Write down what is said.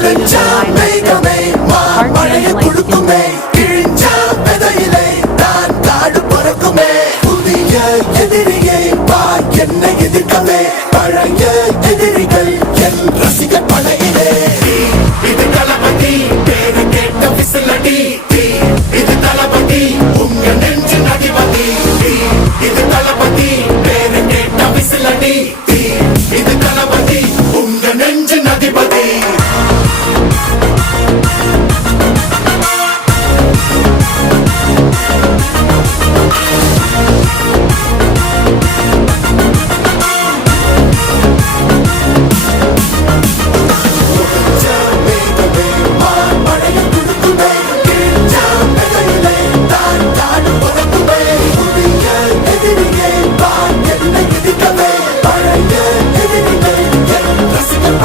முடிஞ்சா மேகமே மழையை கொடுக்குமே கிழிஞ்சா விதையிலே நான் காடு பறக்குமே புதிய எதிரியை வா என்னை எதிர்க்கவே பழைய எதிரிகள் என் ரசிக படையிலே இது தளபதி பேரு கேட்ட விசிலடி இது தளபதி உங்க நெஞ்சு அதிபதி இது தளபதி பேரு கேட்ட விசிலடி இது தளபதி உங்க நெஞ்சு அதிபதி